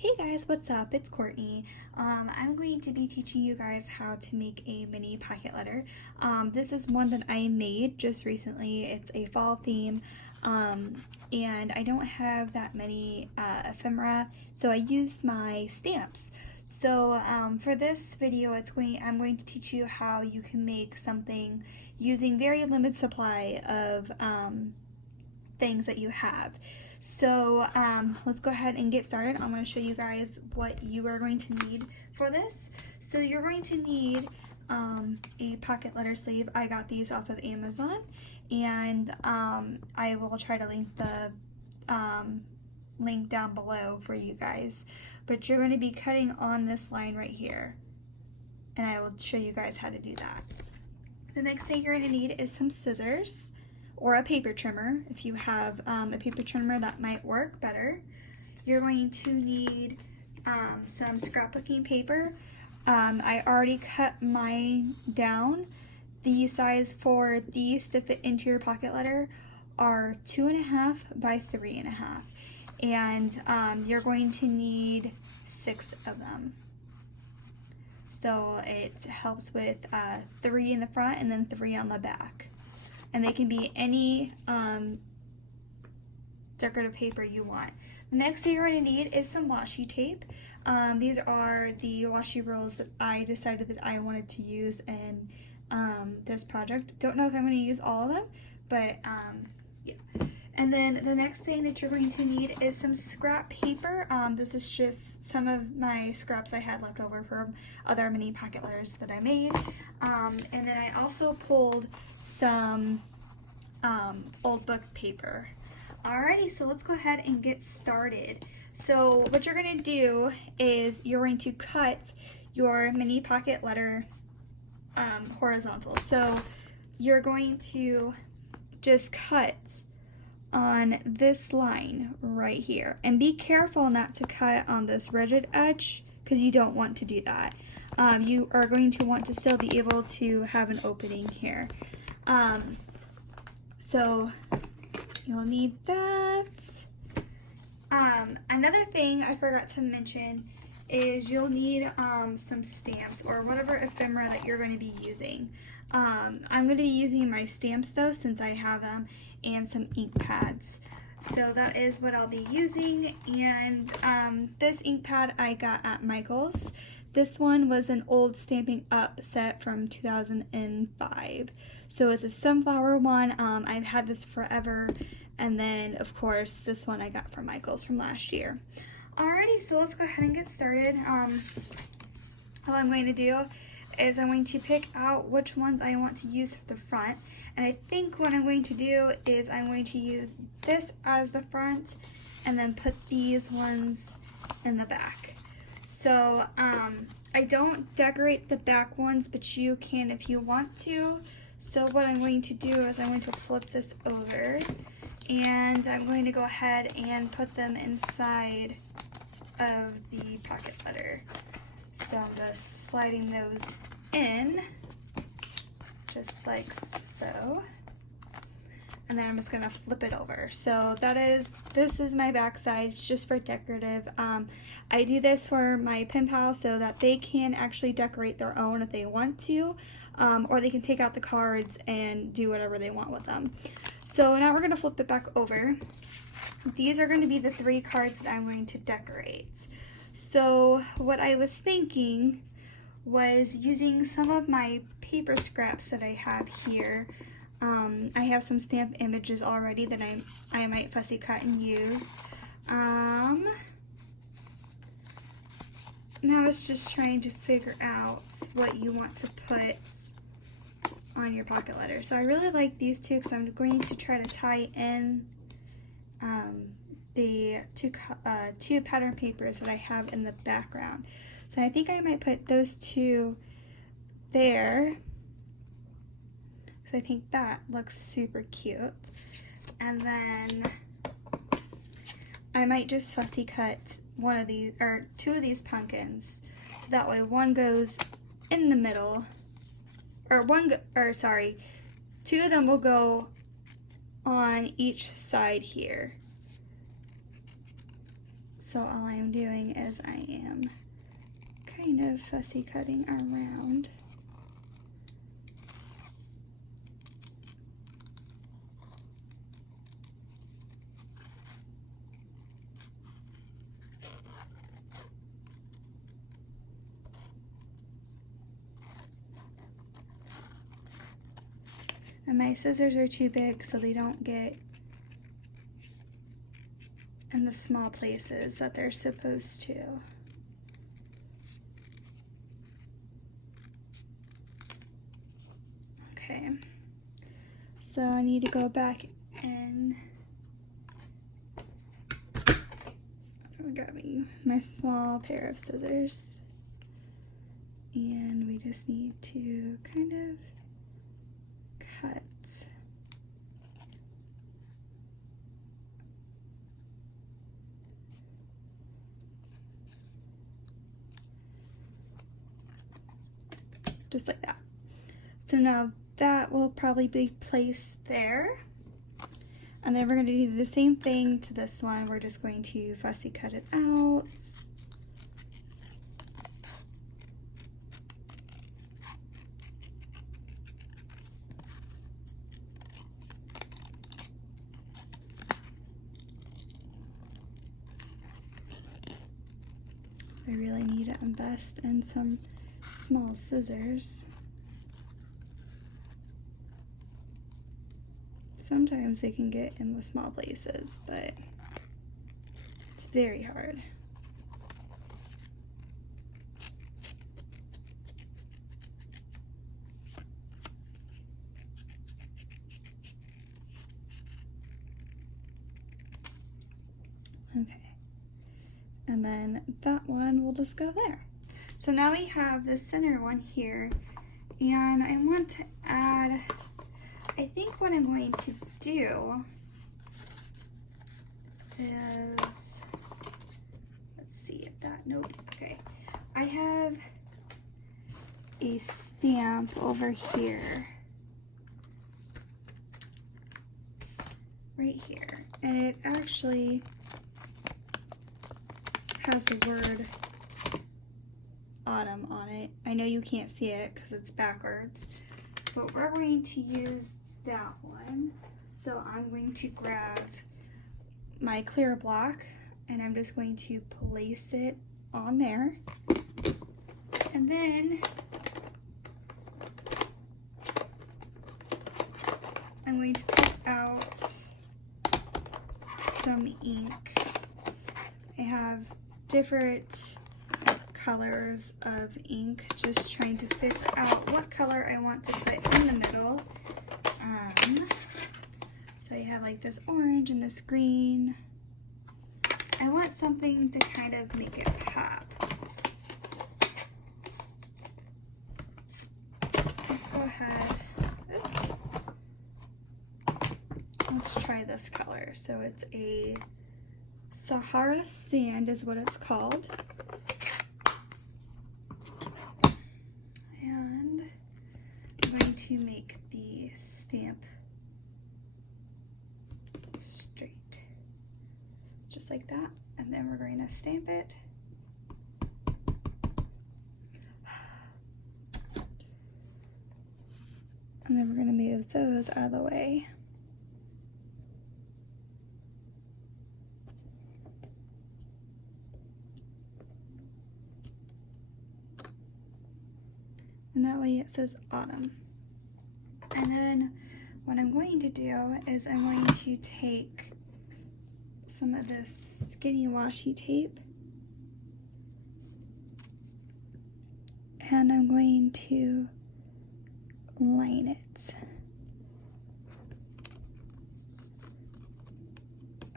Hey guys, what's up? It's Courtney. I'm going to be teaching you guys how to make a mini pocket letter. This is one that I made just recently. It's a fall theme, and I don't have that many ephemera, so I used my stamps. So for this video, I'm going to teach you how you can make something using very limited supply of things that you have. So let's go ahead and get started. I'm going to show you guys what you are going to need for this. So you're going to need a pocket letter sleeve. I got these off of Amazon, and I will try to link the link down below for you guys. But you're going to be cutting on this line right here, and I will show you guys how to do that. The next thing you're going to need is some scissors or a paper trimmer. If you have a paper trimmer, that might work better. You're going to need some scrapbooking paper. I already cut mine down. The size for these to fit into your pocket letter are 2.5 by 3.5, and you're going to need 6 of them. So it helps with 3 in the front and then 3 on the back. And they can be any decorative paper you want. The next thing you're going to need is some washi tape. These are the washi rolls that I decided that I wanted to use in this project. Don't know if I'm going to use all of them, but yeah. And then the next thing that you're going to need is some scrap paper. This is just some of my scraps I had left over from other mini pocket letters that I made. And then I also pulled some old book paper. Alrighty, so let's go ahead and get started. So what you're going to do is you're going to cut your mini pocket letter horizontal. So you're going to just cut on this line right here, and be careful not to cut on this rigid edge because you don't want to do that. You are going to want to still be able to have an opening here. So you'll need that. Another thing I forgot to mention is you'll need some stamps or whatever ephemera that you're going to be using. I'm going to be using my stamps though, since I have them, and some ink pads. So that is what I'll be using, and this ink pad I got at Michael's. This one was an old Stampin' Up set from 2005. So it's a sunflower one. I've had this forever, and then of course this one I got from Michael's from last year. Alrighty, so let's go ahead and get started. All I'm going to do is I'm going to pick out which ones I want to use for the front. And I think what I'm going to do is I'm going to use this as the front and then put these ones in the back. So I don't decorate the back ones, but you can if you want to. So what I'm going to do is I'm going to flip this over, and I'm going to go ahead and put them inside of the pocket letter. So I'm just sliding those in, just like so. And then I'm just gonna flip it over. So this is my back side. It's just for decorative. I do this for my pen pals so that they can actually decorate their own if they want to, or they can take out the cards and do whatever they want with them. So now we're gonna flip it back over. These are going to be the 3 cards that I'm going to decorate. So what I was thinking was using some of my paper scraps that I have here. I have some stamp images already that I might fussy cut and use. Now it's just trying to figure out what you want to put on your pocket letter. So I really like these two because I'm going to try to tie in the two pattern papers that I have in the background. So I think I might put those 2 there, because I think that looks super cute. And then I might just fussy cut one of these, or 2 of these pumpkins, so that way one goes in the middle, or 2 of them will go on each side here. So all I'm doing is I am kind of fussy cutting around. And my scissors are too big so they don't get in the small places that they're supposed to. Okay, so I need to go back in. I'm grabbing my small pair of scissors, and we just need to kind of cut. Just like that. So now that will probably be placed there. And then we're going to do the same thing to this one. We're just going to fussy cut it out. I really need to invest in some small scissors. Sometimes they can get in the small places, but it's very hard. Okay. And then that one will just go there. So now we have the center one here, and I want to add, I think what I'm going to do is, let's see if that, nope, okay. I have a stamp over here, right here, and it actually has the word autumn on it. I know you can't see it because it's backwards, but we're going to use that one. So I'm going to grab my clear block and I'm just going to place it on there, and then I'm going to pick out some ink. I have different colors of ink, just trying to figure out what color I want to put in the middle. So you have like this orange and this green. I want something to kind of make it pop. Let's go ahead, oops. Let's try this color. So it's a Sahara sand is what it's called. And I'm going to make the stamp straight, just like that. And then we're going to stamp it. And then we're going to move those out of the way. And that way it says autumn. And then what I'm going to do is I'm going to take some of this skinny washi tape and I'm going to line it.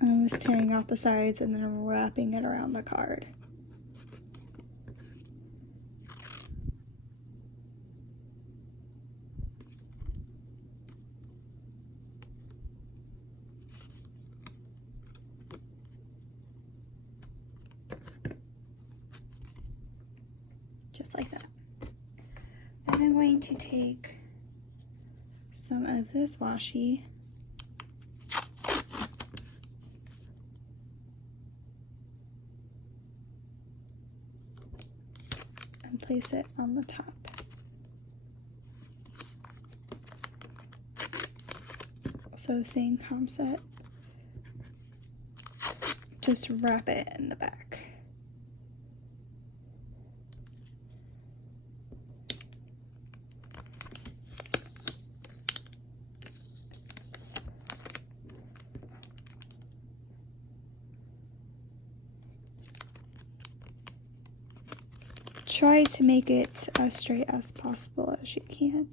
I'm just tearing off the sides and then I'm wrapping it around the card. Just like that. Then I'm going to take some of this washi and place it on the top. So same concept, just wrap it in the back. Try to make it as straight as possible as you can.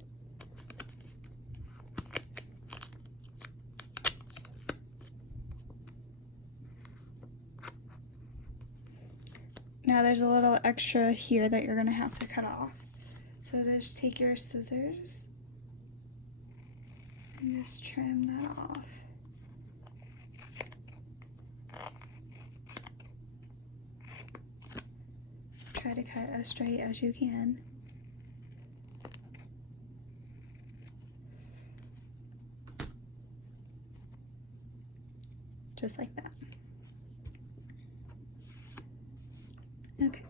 Now there's a little extra here that you're going to have to cut off. So just take your scissors and just trim that off. Try to cut as straight as you can. Just like that. Okay,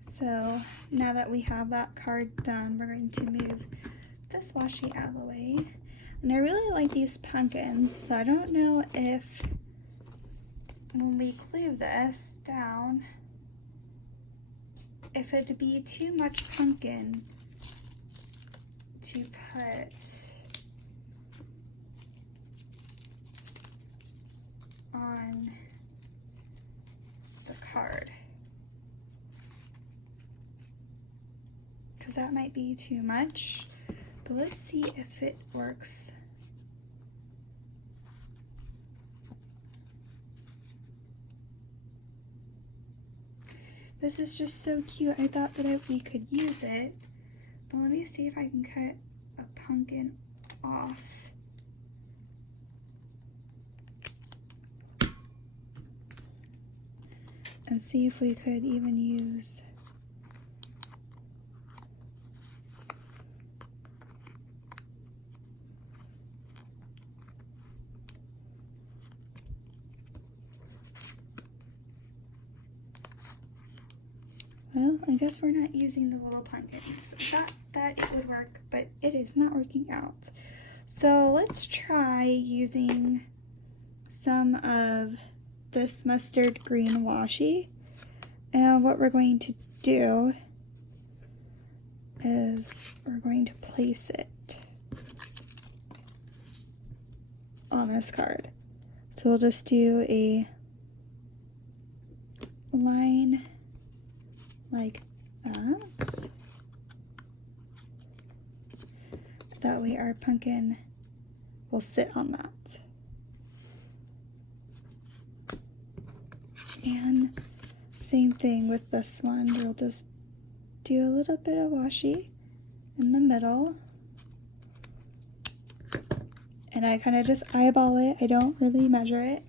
so now that we have that card done, we're going to move this washi out of the way. And I really like these pumpkins, so I don't know if when we glue this down, if it'd be too much pumpkin to put on the card. Because that might be too much, but let's see if it works. This is just so cute. I thought that we could use it, but let me see if I can cut a pumpkin off. And see if we could even use well, I guess we're not using the little pumpkins. Thought that it would work, but it is not working out. So let's try using some of this mustard green washi. And what we're going to do is we're going to place it on this card. So we'll just do a line like that. That way our pumpkin will sit on that. And same thing with this one. We'll just do a little bit of washi in the middle. And I kind of just eyeball it. I don't really measure it.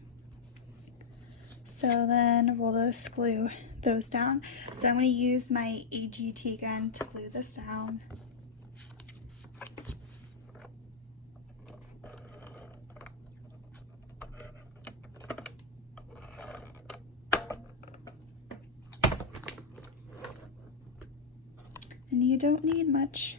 So then we'll just glue those down. So I'm going to use my AGT gun to glue this down. And you don't need much.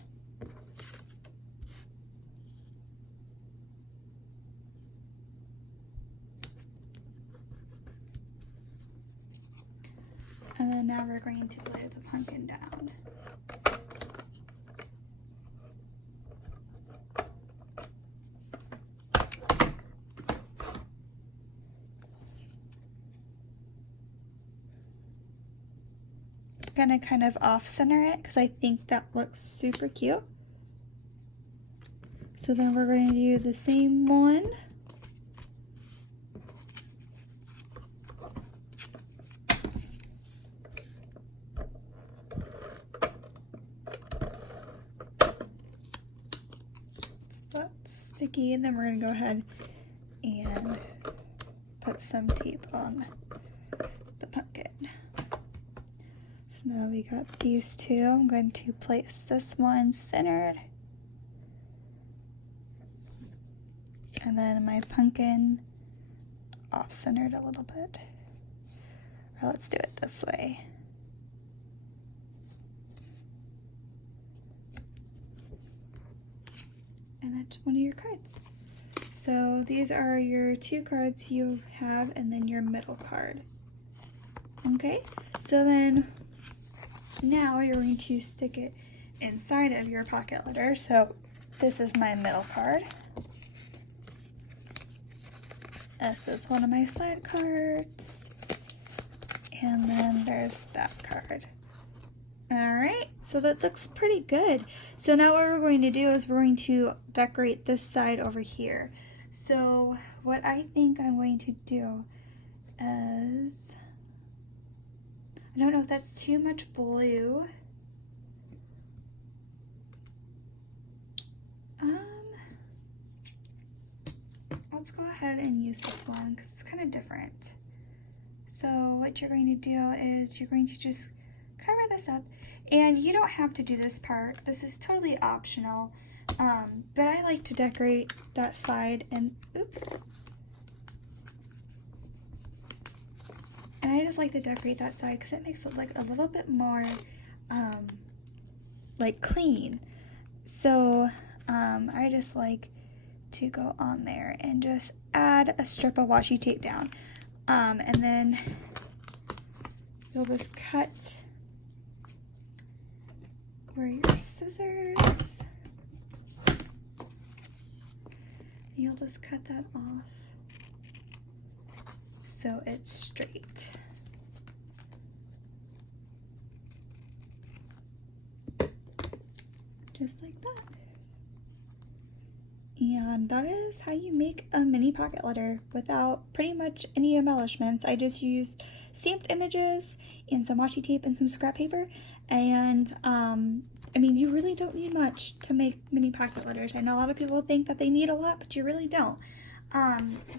And then now we're going to glue the pumpkin down. Gonna kind of off center it because I think that looks super cute. So then we're going to do the same one. Sticky, and then we're going to go ahead and put some tape on the pumpkin. So now we got these two. I'm going to place this one centered, and then my pumpkin off centered a little bit. Or let's do it this way. and that's one of your cards. So these are your 2 cards you have, and then your middle card. Okay, so then now you're going to stick it inside of your pocket letter. So this is my middle card. This is one of my side cards. And then there's that card. Alright, so that looks pretty good. So now what we're going to do is we're going to decorate this side over here. So what I think I'm going to do is, I don't know if that's too much blue. Let's go ahead and use this one because it's kind of different. So what you're going to do is you're going to just cover this up, and you don't have to do this part. This is totally optional, but I like to decorate that side, and oops. And I just like to decorate that side because it makes it look a little bit more like clean. So I just like to go on there and just add a strip of washi tape down. And then you'll just cut where your scissors. You'll just cut that off so it's straight. Just like that. And that is how you make a mini pocket letter without pretty much any embellishments. I just used stamped images and some washi tape and some scrap paper. And I mean, you really don't need much to make mini pocket letters. I know a lot of people think that they need a lot, but you really don't.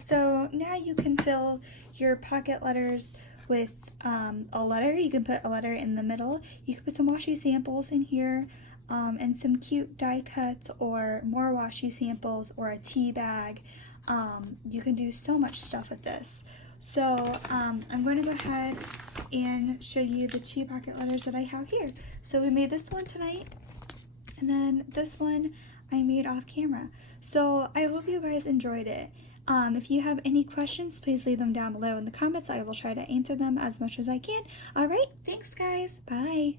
So now you can fill your pocket letters with a letter. You can put a letter in the middle. You can put some washi samples in here. And some cute die cuts or more washi samples or a tea bag. You can do so much stuff with this. So I'm going to go ahead and show you the 2 pocket letters that I have here. So we made this one tonight, and then this one I made off camera. So I hope you guys enjoyed it. If you have any questions, please leave them down below in the comments. I will try to answer them as much as I can. Alright, thanks guys. Bye.